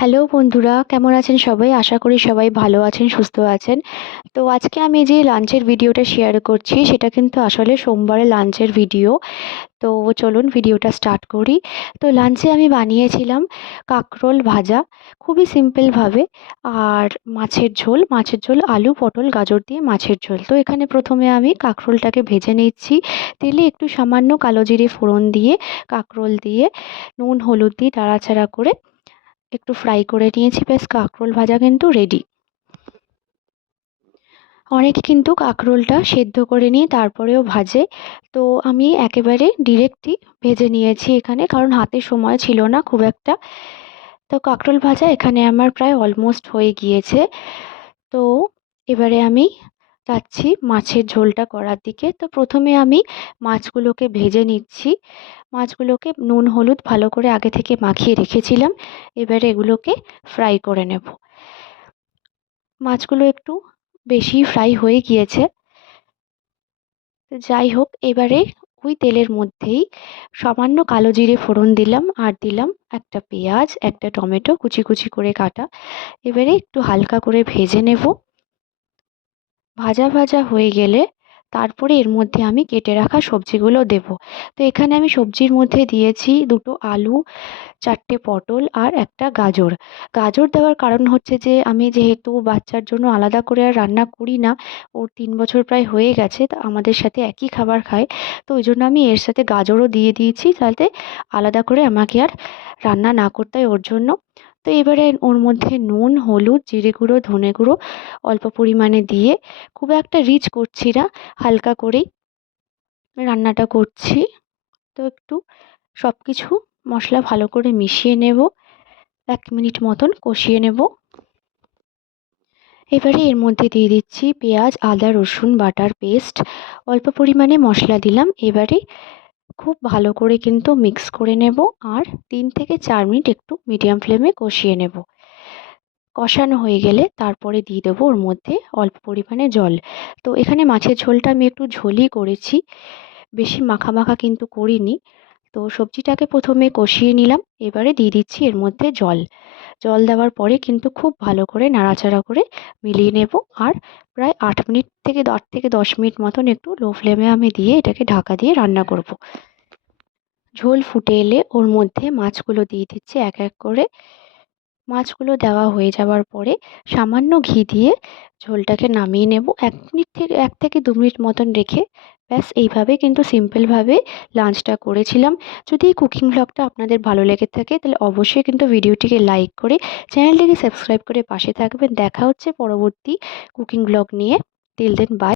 Hello বন্ধুরা, কেমন আছেন সবাই? আশা করি সবাই ভালো আছেন, সুস্থ আছেন। তো আজকে আমি যে লাঞ্চের ভিডিওটা শেয়ার করছি সেটা কিন্তু আসলে সোমবারের লাঞ্চের ভিডিও। তো চলুন ভিডিওটা স্টার্ট করি। তো লাঞ্চে আমি বানিয়েছিলাম কাঁকরোল ভাজা, খুবই সিম্পলভাবে। আর মাছের ঝোল আলু, পটল, গাজর দিয়ে মাছের ঝোল। তো এখানে প্রথমে আমি কাঁকরোলটাকে ভেজে নিচ্ছি। তেলে একটু সামান্য কালো জিরে ফোড়ন দিয়ে কাঁকরোল দিয়ে নুন হলুদ দিয়ে নাড়াচাড়া করে একটু ফ্রাই করে নিয়েছি, ব্যাস কাঁকরোল ভাজা কিন্তু রেডি। অনেকে কিন্তু কাঁকরোলটা সেদ্ধ করে নিয়ে তারপরেও ভাজে। তো আমি একেবারে ডিরেক্টই ভেজে নিয়েছি এখানে, কারণ হাতে সময় ছিল না খুব একটা। তো কাঁকরোল ভাজা এখানে আমার প্রায় অলমোস্ট হয়ে গিয়েছে। তো এবারে আমি যাচ্ছি মাছের ঝোলটা করার দিকে। তো প্রথমে আমি মাছগুলোকে ভেজে নিচ্ছি। মাছগুলোকে নুন হলুদ ভালো করে আগে থেকে মাখিয়ে রেখেছিলাম। এবারে এগুলোকে ফ্রাই করে নেব। মাছগুলো একটু বেশি ফ্রাই হয়ে গিয়েছে। তো যাই হোক, এবারে ওই তেলের মধ্যেই সামান্য কালো জিরে ফোড়ন দিলাম, আর দিলাম একটা পেঁয়াজ, একটা টমেটো কুচি কুচি করে কাটা। এবারে একটু হালকা করে ভেজে নেব। ভাজা ভাজা হয়ে গেলে তারপরে এর মধ্যে আমি কেটে রাখা সবজিগুলো দেব। তো এখানে আমি সবজির মধ্যে দিয়েছি দুটো আলু, 4টে পটল আর একটা গাজর। গাজর দেওয়ার কারণ হচ্ছে যে আমি যেহেতু বাচ্চার জন্য আলাদা করে আর রান্না করি না, ওর 3 বছর প্রায় হয়ে গেছে, তো আমাদের সাথে একই খাবার খায়। তো ওই জন্য আমি এর সাথে গাজরও দিয়ে দিয়েছি, যাতে আলাদা করে আমাকে আর রান্না না করতে হয় ওর জন্য। তো এবারে ওর মধ্যে নুন, হলুদ, জিরে গুঁড়ো, ধনে গুঁড়ো অল্প পরিমাণে দিয়ে, খুব একটা রিচ করছি না, হালকা করেই রান্নাটা করছি। তো একটু সব কিছু মশলা ভালো করে মিশিয়ে নেব, 1 মিনিট মতন কষিয়ে নেব। এবারে এর মধ্যে দিয়ে দিচ্ছি পেঁয়াজ, আদা, রসুন বাটার পেস্ট, অল্প পরিমাণে মশলা দিলাম। এবারে খুব ভালো করে কিন্তু মিক্স করে নেব, আর 3 থেকে 4 মিনিট একটু মিডিয়াম ফ্লেমে কষিয়ে নেব। কষানো হয়ে গেলে তারপরে দিয়ে দেবো ওর মধ্যে অল্প পরিমাণে জল। তো এখানে মাছের ঝোলটা আমি একটু ঝোলই করেছি, বেশি মাখা মাখা কিন্তু করিনি। তো সবজিটাকে প্রথমে কষিয়ে নিলাম, এবারে দিয়ে দিচ্ছি এর মধ্যে জল। জল দেওয়ার পরে কিন্তু খুব ভালো করে নাড়াচাড়া করে মিলিয়ে নেব। আর প্রায় 8 থেকে 10 মিনিট মতন একটু লো ফ্লেমে আমি দিয়ে এটাকে ঢাকা দিয়ে রান্না করব। ঝোল ফুটে এলে ওর মধ্যে মাছগুলো দিয়ে দিচ্ছি এক এক করে। মাছগুলো দেওয়া হয়ে যাওয়ার পরে সামান্য ঘি দিয়ে ঝোলটাকে নামিয়ে নেব। 1 থেকে 2 মিনিট মতন রেখে, ব্যাস এইভাবে কিন্তু সিম্পলভাবে লাঞ্চটা করেছিলাম। যদি এই কুকিং ব্লগটা আপনাদের ভালো লেগে থাকে তাহলে অবশ্যই কিন্তু ভিডিওটিকে লাইক করে চ্যানেলটিকে সাবস্ক্রাইব করে পাশে থাকবেন। দেখা হচ্ছে পরবর্তী কুকিং ব্লগ নিয়ে। Till then by.